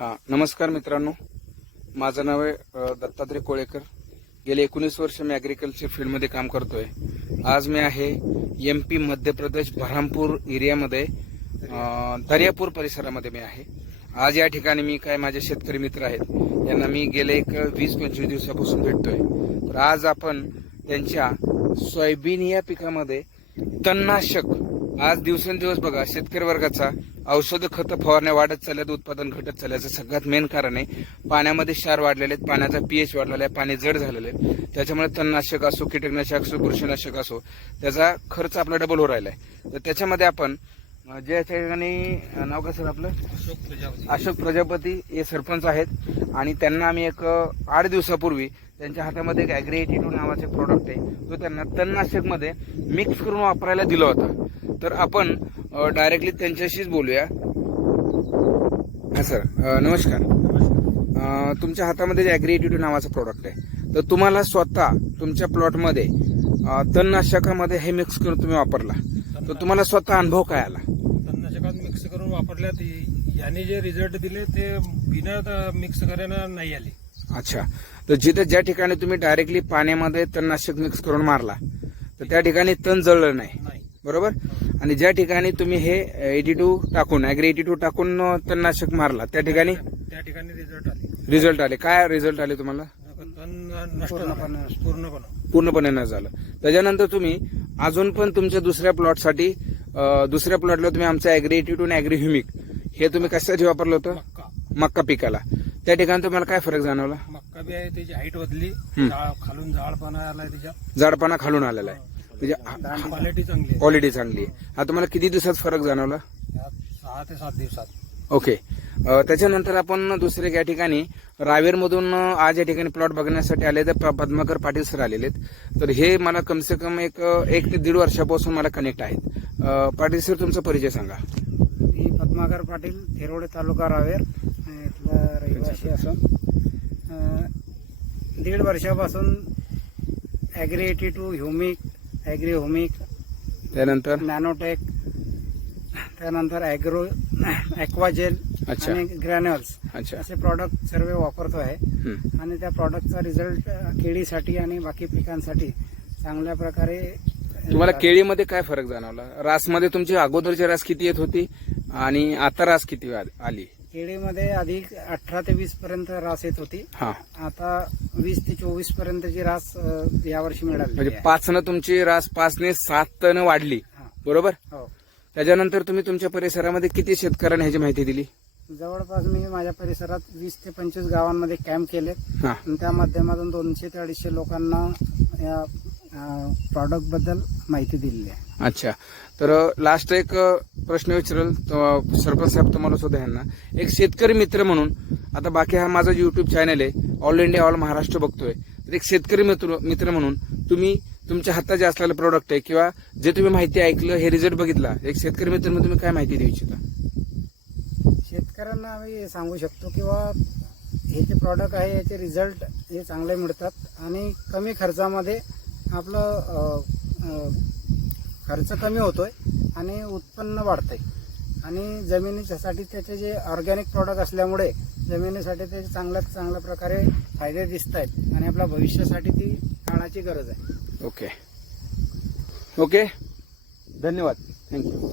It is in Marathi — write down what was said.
हा नमस्कार मित्रांनो. माझं नाव आहे दत्तात्रय कोळेकर. गेले एकोणीस वर्ष मी ॲग्रिकल्चर फील्डमध्ये काम करतोय. आज मी आहे एम पी मध्य प्रदेश बहरामपूर एरियामध्ये दर्यापूर परिसरामध्ये मी आहे. आज या ठिकाणी मी काय माझे शेतकरी मित्र आहेत यांना मी गेले एक वीस पंचवीस दिवसापासून भेटतोय. तर आज आपण त्यांच्या सोयाबीन या पिकामध्ये तणनाशक आज दिवसेंदिवस बघा शेतकरी वर्गाचा औषध खत फवारण्या वाढत चालल्यात उत्पादन घटत चालल्याचं सगळ्यात मेन कारण आहे पाण्यामध्ये क्षार वाढलेले आहेत पाण्याचा पीएच वाढलेला आहे पाणी जड झालेलं आहे. त्याच्यामुळे तणनाशक असो कीटकनाशक असो बुरशीनाशक असो त्याचा खर्च आपला डबल हो राहिला आहे तर त्याच्यामध्ये आपण जे या ठिकाणी नाव कसं आपलं? अशोक प्रजापती. अशोक प्रजापती हे सरपंच आहेत. आणि त्यांना आम्ही एक आठ दिवसापूर्वी त्यांच्या हातामध्ये एक ॲग्री एटी टू नावाचे प्रॉडक्ट आहे. तो त्यांना तणनाशकमध्ये मिक्स करून वापरायला दिला होता. तर आपण डायरेक्टली त्यांच्याशीच बोलूया. हा सर नमस्कार. तुमच्या हातामध्ये जे ॲग्री एटी टू नावाचं प्रॉडक्ट आहे तर तुम्हाला स्वतः तुमच्या प्लॉटमध्ये तणनाशकामध्ये हे मिक्स करून तुम्ही वापरला. तर तुम्हाला स्वतः अनुभव काय आला? तणनाशकात मिक्स करून वापरल्यात याने जे रिझल्ट दिले ते बिना मिक्स करायला नाही आले. अच्छा. तर जिथे ज्या ठिकाणी तुम्ही डायरेक्टली पाण्यामध्ये तणनाशक मिक्स करून मारला तर त्या ठिकाणी तण जळलं नाही. बरोबर? आणि ज्या ठिकाणी तुम्ही हे एटी टू टाकून ॲग्री एटी टू टाकून तणनाशक मारला त्या ठिकाणी? त्या ठिकाणी रिझल्ट आले. रिझल्ट आले. काय रिझल्ट आले तुम्हाला. पूर्णपणे पूर्णपणे. न झालं. त्याच्यानंतर तुम्ही अजून पण तुमच्या दुसऱ्या प्लॉटसाठी दुसऱ्या प्लॉटला तुम्ही आमचं ॲग्री एटी टू आणि ॲग्री ह्युमिक हे तुम्ही कशासाठी वापरलं होतं? मक्का. मक्का पिकाला. त्या ठिकाणी तुम्हाला काय फरक जाणवला? मक्का बी आहे त्याची हाईट बदली खालून जाळपणा आलाय त्याच्यात. जाडपणा खालून आलेला आहे. म्हणजे क्वालिटी चांगली आहे. क्वालिटी चांगली आहे. हा तुम्हाला किती दिवसात फरक जाणवला? यात सहा ते सात दिवसात. ओके. अ, त्याच्यानंतर आपण दुसरे या ठिकाणी रावेरमधून आज या ठिकाणी प्लॉट बघण्यासाठी आले तर प- पद्माकर पाटील सर आलेले आहेत. तर हे मला कमसे कम एक एक ते दीड वर्षापासून मला कनेक्ट आहेत. अ, पाटील सर तुमचा परिचय सांगा. मी पद्माकर पाटील थेरोडे तालुका रावेर अं, इथला रहिवासी असून अं, दीड वर्षापासून agri eighty two humic agri humic त्यानंतर? नॅनोटेक त्यानंतर ॲग्रो ॲक्वाजेल अच्छा. आणि ग्रॅन्युअल्स अच्छा. असे प्रॉडक्ट सर्व वापरतो आहे. आणि त्या प्रॉडक्टचा रिझल्ट केळीसाठी आणि बाकी पिकांसाठी चांगल्या प्रकारे तुम्हाला केळीमध्ये काय फरक जाणवला? रासमध्ये तुमची अगोदरची रास किती येत होती? आणि आता रास किती आ- आली? केळीमध्ये आधी अठरा ते वीस पर्यंत रास येत होती. हा. आता वीस ते चोवीस पर्यंतची रास अ, यावर्षी मिळाली म्हणजे आहे. पाचनं तुमची रास पाचने सात टन वाढली. हा. बरोबर? हो. त्याच्यानंतर तुम्ही तुमच्या परिसरामध्ये किती शेतकऱ्यांना ह्याची माहिती दिली? जवळपास मी माझ्या परिसरात वीस ते पंचवीस गावांमध्ये कॅम्प केले हा. आणि त्या माध्यमातून दोनशे ते अडीचशे लोकांना या प्रॉडक्टबद्दल माहिती दिलेली आहे. अच्छा. तर लास्ट एक प्रश्न विचारल तो सरपंच साहेब तुम्हाला सुद्धा यांना. एक शेतकरी मित्र म्हणून आता बाकी हा माझा युट्यूब चॅनल आहे ऑल इंडिया ऑल महाराष्ट्र बघतोय. तर एक शेतकरी मित्र मित्र म्हणून तुम्ही तुमच्या हातात जे असलेलं प्रोडक्ट आहे किंवा जे तुम्ही माहिती ऐकलं हे रिझल्ट बघितला एक शेतकरी मित्र म्हणून तुम्ही काय माहिती देऊ इच्छिता? शेतकऱ्यांना आम्ही सांगू शकतो किंवा हे जे प्रॉडक्ट आहे याचे रिझल्ट हे चांगले मिळतात आणि कमी खर्चामध्ये आपलं खर्च कमी होतो आहे आणि उत्पन्न वाढतं आहे आणि जमिनीच्यासाठी त्याचे जे ऑर्गॅनिक प्रॉडक्ट असल्यामुळे जमिनीसाठी ते चांगल्यात चांगल्या प्रकारे फायदे दिसत आहेत आणि आपल्या भविष्यासाठी ती काळाची गरज आहे. ओके ओके धन्यवाद. थँक्यू